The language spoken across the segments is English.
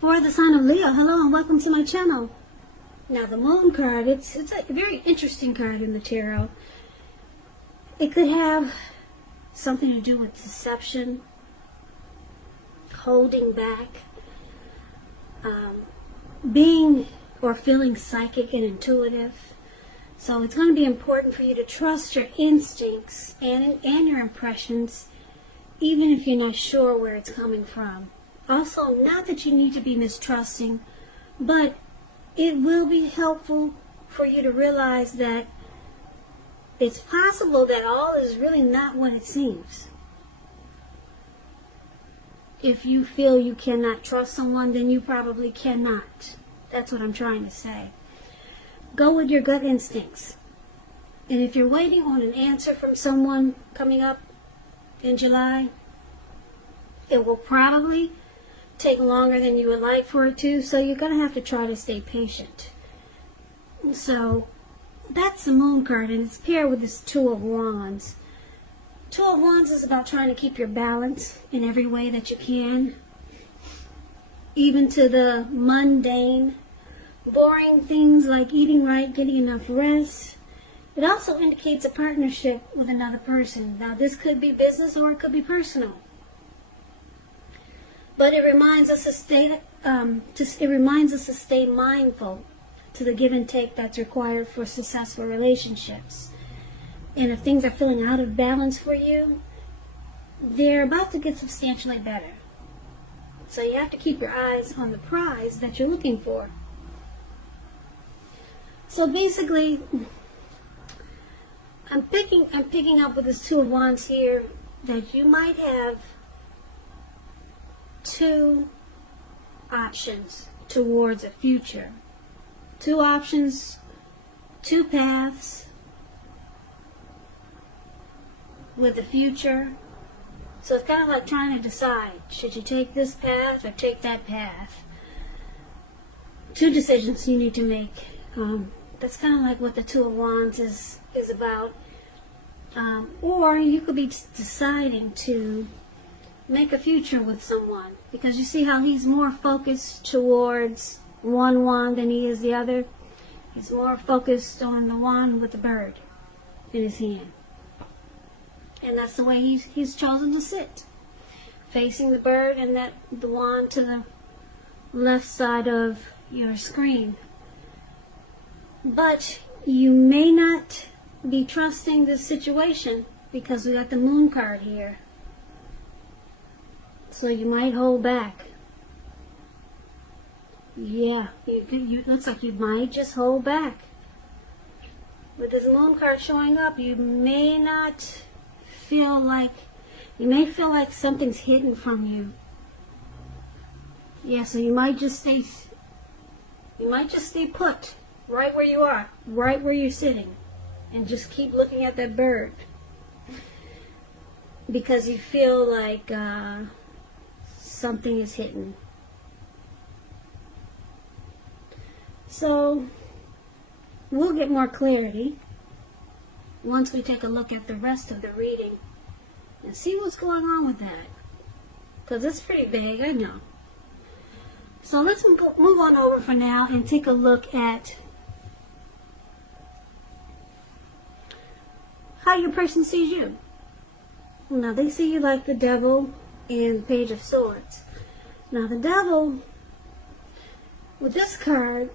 For the sign of Leo, hello and welcome to my channel. Now the Moon card, it's a very interesting card in the tarot. It could have something to do with deception, holding back, being or feeling psychic and intuitive. So it's going to be important for you to trust your instincts and your impressions, even if you're not sure where it's coming from. Also, not that you need to be mistrusting, but it will be helpful for you to realize that it's possible that all is really not what it seems. If you feel you cannot trust someone, then you probably cannot. That's what I'm trying to say. Go with your gut instincts. And if you're waiting on an answer from someone coming up in July, it will probably take longer than you would like for it to, so you're going to have to try to stay patient. So that's the Moon card, and it's paired with this Two of Wands. Two of Wands is about trying to keep your balance in every way that you can, even to the mundane, boring things like eating right, getting enough rest. It also indicates a partnership with another person. Now this could be business or it could be personal. But it reminds us to stay mindful to the give and take that's required for successful relationships. And if things are feeling out of balance for you, they're about to get substantially better. So you have to keep your eyes on the prize that you're looking for. So basically, I'm picking up with this Two of Wands here that you might have two options towards a future. Two options, two paths with a future. So it's kind of like trying to decide, should you take this path or take that path? Two decisions you need to make. That's kind of like what the Two of Wands is about. Or you could be deciding to make a future with someone, because you see how he's more focused towards one wand than he is the other. He's more focused on the wand with the bird in his hand, and that's the way he's chosen to sit, facing the bird and the wand to the left side of your screen. But you may not be trusting this situation because we got the Moon card here. So you might hold back. Yeah, looks like you might just hold back. With this Moon card showing up, you may feel like something's hidden from you. Yeah, so you might just stay put right where you are, right where you're sitting, and just keep looking at that bird because you feel like something is hidden. So we'll get more clarity once we take a look at the rest of the reading and see what's going on with that, because it's pretty vague, I know. So let's move on over for now and take a look at how your person sees you. Now they see you like the Devil and Page of Swords. Now the Devil, with this card,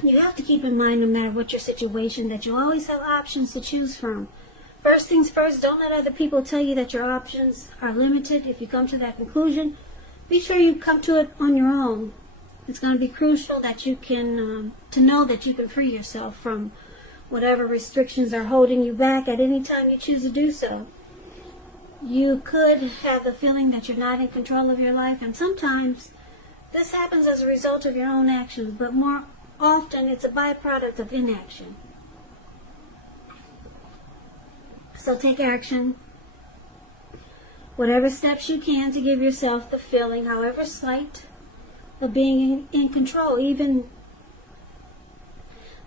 you have to keep in mind, no matter what your situation, that you always have options to choose from. First things first, don't let other people tell you that your options are limited. If you come to that conclusion, be sure you come to it on your own. It's going to be crucial that you can, to know that you can free yourself from whatever restrictions are holding you back at any time you choose to do so. You could have the feeling that you're not in control of your life, and sometimes this happens as a result of your own actions, but more often it's a byproduct of inaction. So take action. Whatever steps you can to give yourself the feeling, however slight, of being in control, even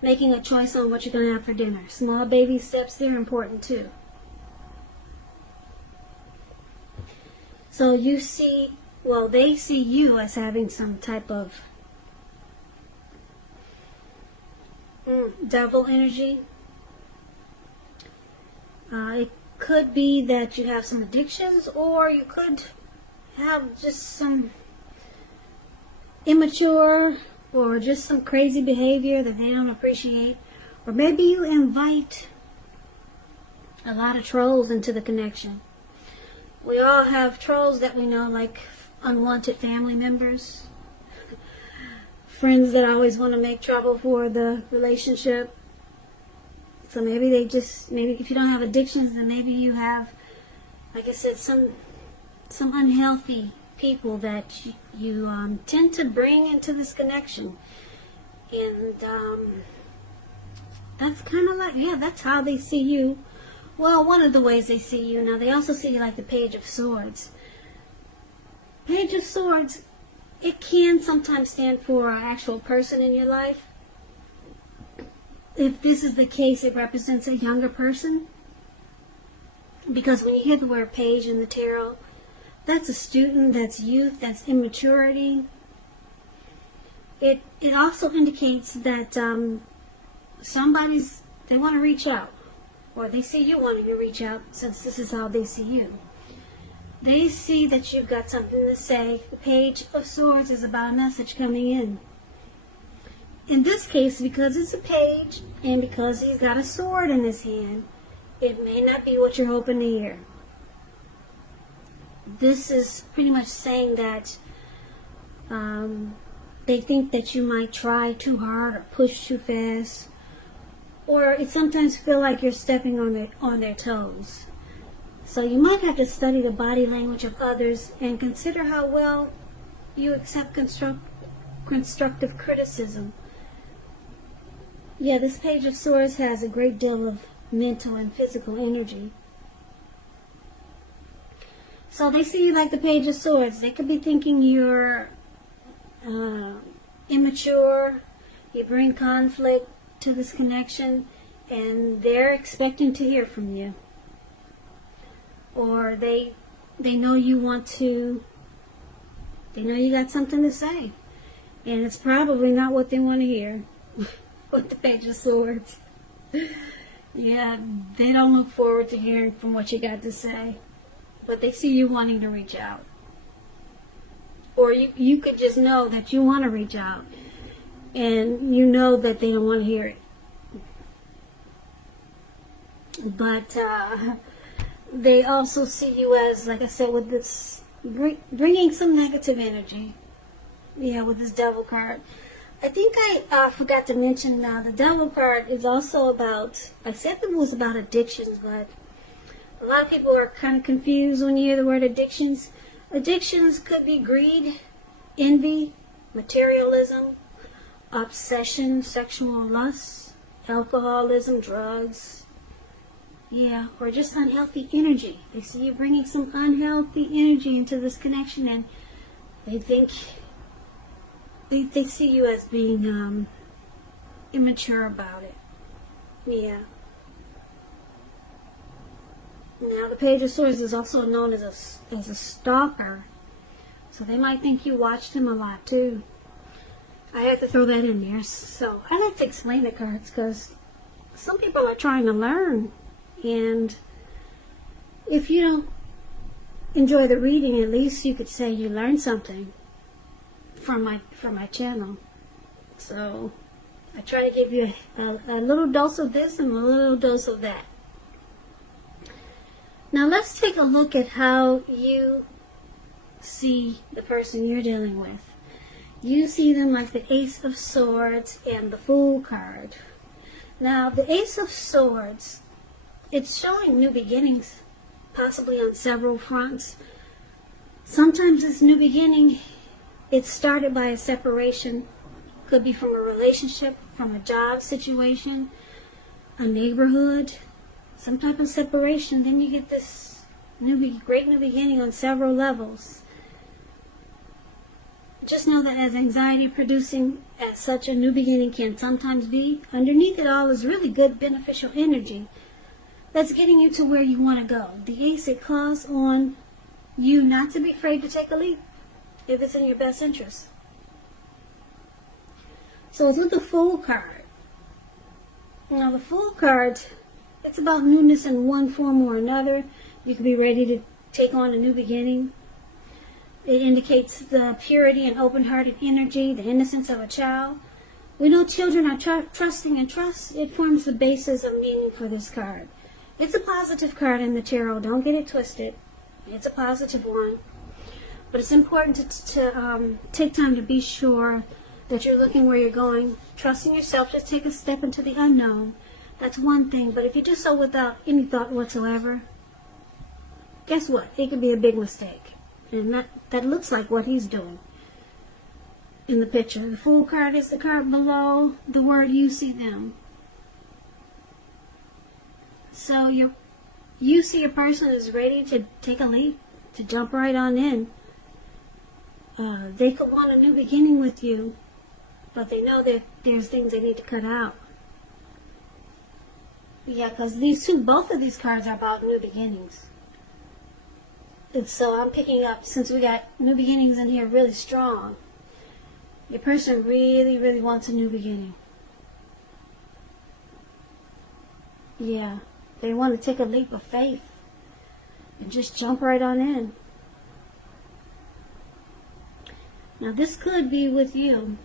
making a choice on what you're going to have for dinner. Small baby steps, they're important too. So you see well, they see you as having some type of devil energy. It could be that you have some addictions, or you could have just some immature or just some crazy behavior that they don't appreciate. Or maybe you invite a lot of trolls into the connection. We all have trolls that we know, like unwanted family members, friends that always want to make trouble for the relationship. So maybe maybe if you don't have addictions, then maybe you have, like I said, some unhealthy people that you tend to bring into this connection. And that's kind of like, yeah, that's how they see you. Well, one of the ways they see you. Now, they also see you like the Page of Swords. Page of Swords, it can sometimes stand for an actual person in your life. If this is the case, it represents a younger person. Because when you hear the word page in the tarot, that's a student, that's youth, that's immaturity. It also indicates that they want to reach out. Or they see you wanting to reach out, since this is how they see you. They see that you've got something to say. The Page of Swords is about a message coming in. In this case, because it's a page, and because he's got a sword in his hand, it may not be what you're hoping to hear. This is pretty much saying that they think that you might try too hard or push too fast. Or it sometimes feel like you're stepping on their toes. So you might have to study the body language of others and consider how well you accept constructive criticism. Yeah, this Page of Swords has a great deal of mental and physical energy. So they see you like the Page of Swords. They could be thinking you're immature, you bring conflict to this connection, and they're expecting to hear from you. Or they know you got something to say, and it's probably not what they want to hear. With the Page of Swords. Yeah, they don't look forward to hearing from what you got to say, but they see you wanting to reach out. Or you could just know that you want to reach out, and you know that they don't want to hear it. But they also see you as, like I said, with this bringing some negative energy. Yeah, with this Devil card. I think I forgot to mention the Devil card is also about, I said it was about addictions, but a lot of people are kind of confused when you hear the word addictions. Addictions could be greed, envy, materialism, obsession, sexual lust, alcoholism, drugs. Yeah, or just unhealthy energy. They see you bringing some unhealthy energy into this connection, and they think they see you as being immature about it. Yeah. Now, the Page of Swords is also known as a stalker, so they might think you watched him a lot too. I have to throw that in there. So I like to explain the cards because some people are trying to learn, and if you don't enjoy the reading, at least you could say you learned something from my channel. So I try to give you a little dose of this and a little dose of that. Now let's take a look at how you see the person you're dealing with. You see them like the Ace of Swords and the Fool card. Now the Ace of Swords, it's showing new beginnings, possibly on several fronts. Sometimes this new beginning, it's started by a separation. Could be from a relationship, from a job situation, a neighborhood, some type of separation. Then you get this great new beginning on several levels. Just know that as anxiety producing as such a new beginning can sometimes be, underneath it all is really good beneficial energy that's getting you to where you want to go. The Ace, it calls on you not to be afraid to take a leap. if it's in your best interest. So it's with the Fool card. Now the Fool card, it's about newness in one form or another. You could be ready to take on a new beginning. It indicates the purity and open-hearted energy, the innocence of a child. We know children are trusting, and trust, it forms the basis of meaning for this card. It's a positive card in the tarot. Don't get it twisted. It's a positive one. But it's important to take time to be sure that you're looking where you're going. Trusting yourself, just take a step into the unknown. That's one thing. But if you do so without any thought whatsoever, guess what? It could be a big mistake. And that looks like what he's doing in the picture. The Fool card is the card below the word you see them. So you see a person is ready to take a leap, to jump right on in. They could want a new beginning with you, but they know that there's things they need to cut out. Yeah, because both of these cards are about new beginnings. And so I'm picking up, since we got new beginnings in here really strong, your person really, really wants a new beginning. Yeah, they want to take a leap of faith and just jump right on in. Now this could be with you,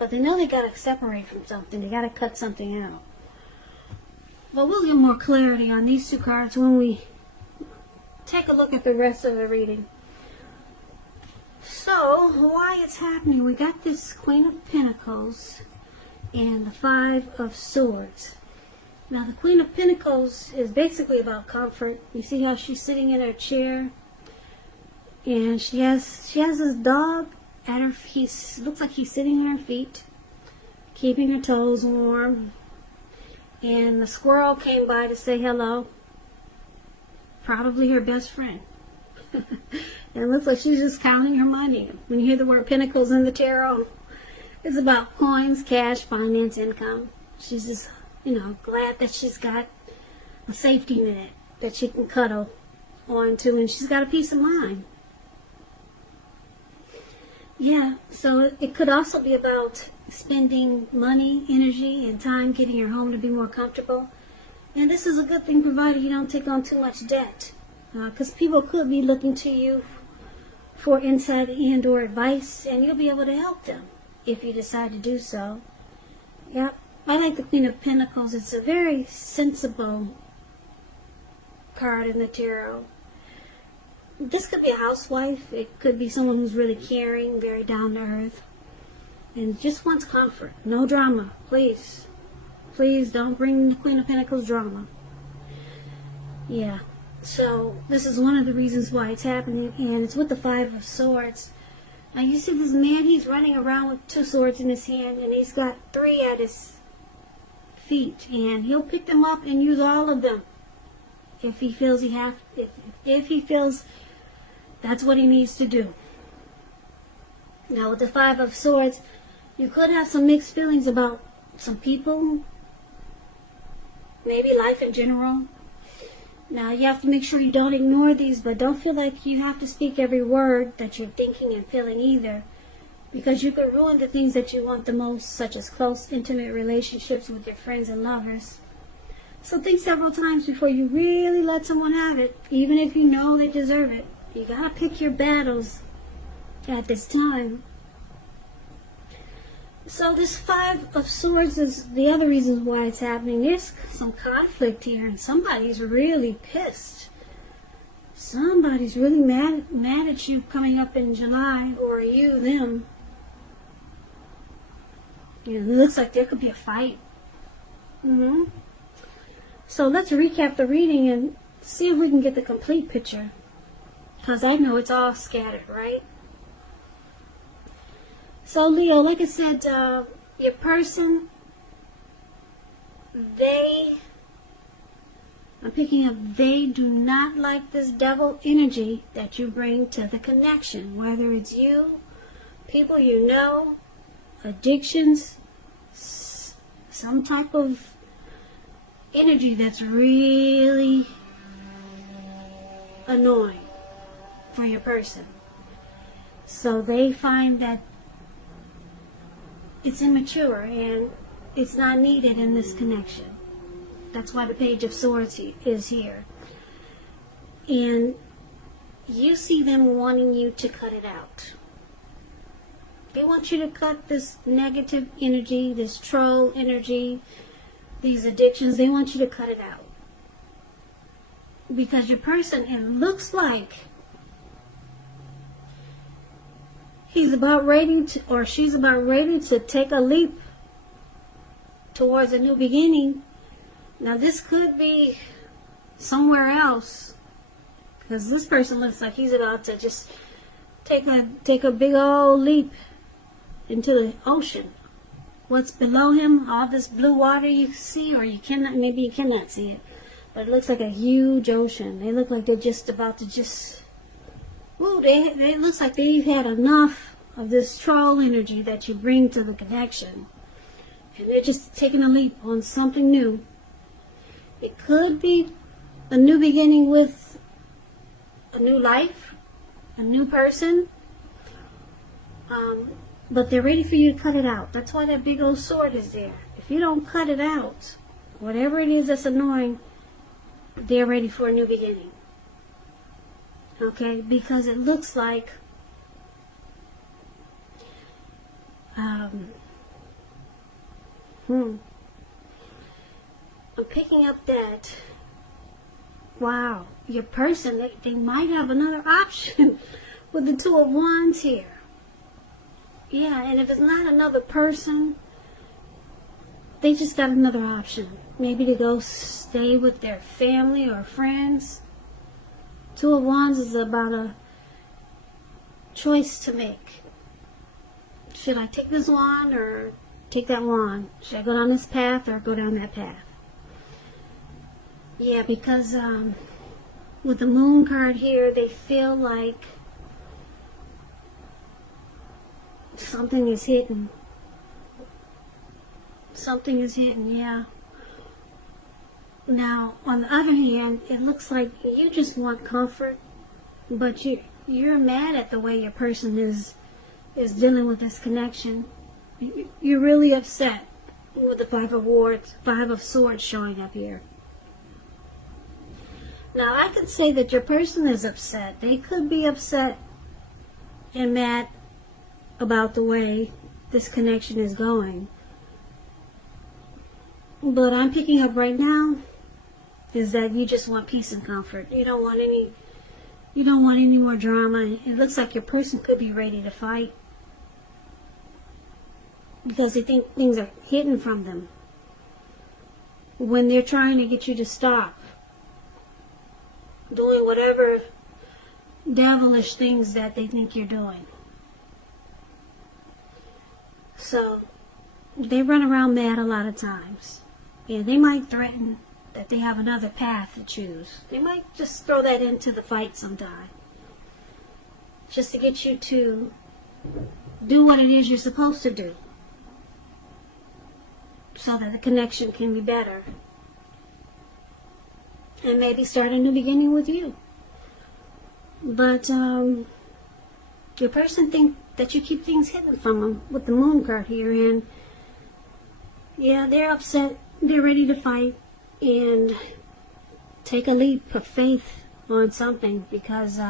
but they know they got to separate from something. They got to cut something out. But we'll get more clarity on these two cards when we take a look at the rest of the reading. So, why it's happening? We got this Queen of Pentacles and the Five of Swords. Now, the Queen of Pentacles is basically about comfort. You see how she's sitting in her chair, and she has this dog at her feet. Looks like he's sitting at her feet, keeping her toes warm. And the squirrel came by to say hello. Probably her best friend. And it looks like she's just counting her money. When you hear the word Pentacles in the tarot, it's about coins, cash, finance, income. She's just, glad that she's got a safety net that she can cuddle onto, and she's got a peace of mind. Yeah, so it could also be about spending money, energy, and time getting your home to be more comfortable. And this is a good thing provided you don't take on too much debt. Because people could be looking to you for insight and or advice, and you'll be able to help them if you decide to do so. Yep, I like the Queen of Pentacles. It's a very sensible card in the tarot. This could be a housewife. It could be someone who's really caring, very down to earth, and just wants comfort. No drama, please. Please don't bring the Queen of Pentacles drama. Yeah. So this is one of the reasons why it's happening, and it's with the Five of Swords. Now you see this man, he's running around with two swords in his hand, and he's got three at his feet, and he'll pick them up and use all of them if he feels if he feels that's what he needs to do. Now with the Five of Swords, you could have some mixed feelings about some people, maybe life in general. Now, you have to make sure you don't ignore these, but don't feel like you have to speak every word that you're thinking and feeling either, because you could ruin the things that you want the most, such as close, intimate relationships with your friends and lovers. So think several times before you really let someone have it, even if you know they deserve it. You gotta pick your battles at this time. So this Five of Swords is the other reason why it's happening. There's some conflict here, and somebody's really pissed. Somebody's really mad at you coming up in July, or you, them. It looks like there could be a fight. So let's recap the reading and see if we can get the complete picture, because I know it's all scattered, right? So Leo, like I said, your person, I'm picking up, they do not like this devil energy that you bring to the connection, whether it's you, people you know, addictions, some type of energy that's really annoying. for your person. So they find that it's immature and it's not needed in this connection. That's why the Page of Swords is here. And you see them wanting you to cut it out. They want you to cut this negative energy, this troll energy, these addictions. They want you to cut it out. Because your person, it looks like he's about ready to, or she's about ready to take a leap towards a new beginning. Now this could be somewhere else, because this person looks like he's about to just take a big old leap into the ocean. What's below him, all this blue water you see, or you cannot, maybe you cannot see it, but it looks like a huge ocean. They look like they're just about to just, whoa, they looks like they've had enough of this troll energy that you bring to the connection. And they're just taking a leap on something new. It could be a new beginning with a new life, a new person. But they're ready for you to cut it out. That's why that big old sword is there. If you don't cut it out, whatever it is that's annoying, they're ready for a new beginning. Okay? Because it looks like I'm picking up that, wow, your person, they might have another option with the Two of Wands here. Yeah, and if it's not another person, they just got another option. Maybe to go stay with their family or friends. Two of Wands is about a choice to make. Should I take this wand or take that wand? Should I go down this path or go down that path? Yeah, because with the Moon card here, they feel like something is hidden. Something is hidden, yeah. Now, on the other hand, it looks like you just want comfort, but you're mad at the way your person is dealing with this connection. You're really upset with the Five of Swords showing up here. Now, I could say that your person is upset. They could be upset and mad about the way this connection is going. But I'm picking up right now is that you just want peace and comfort. You don't want any more drama. It looks like your person could be ready to fight because they think things are hidden from them when they're trying to get you to stop doing whatever devilish things that they think you're doing. So they run around mad a lot of times. And they might threaten that they have another path to choose. They might just throw that into the fight sometime. Just to get you to do what it is you're supposed to do. So that the connection can be better. And maybe start a new beginning with you. But your person think that you keep things hidden from them with the Moon card here. And yeah, they're upset. They're ready to fight and take a leap of faith on something because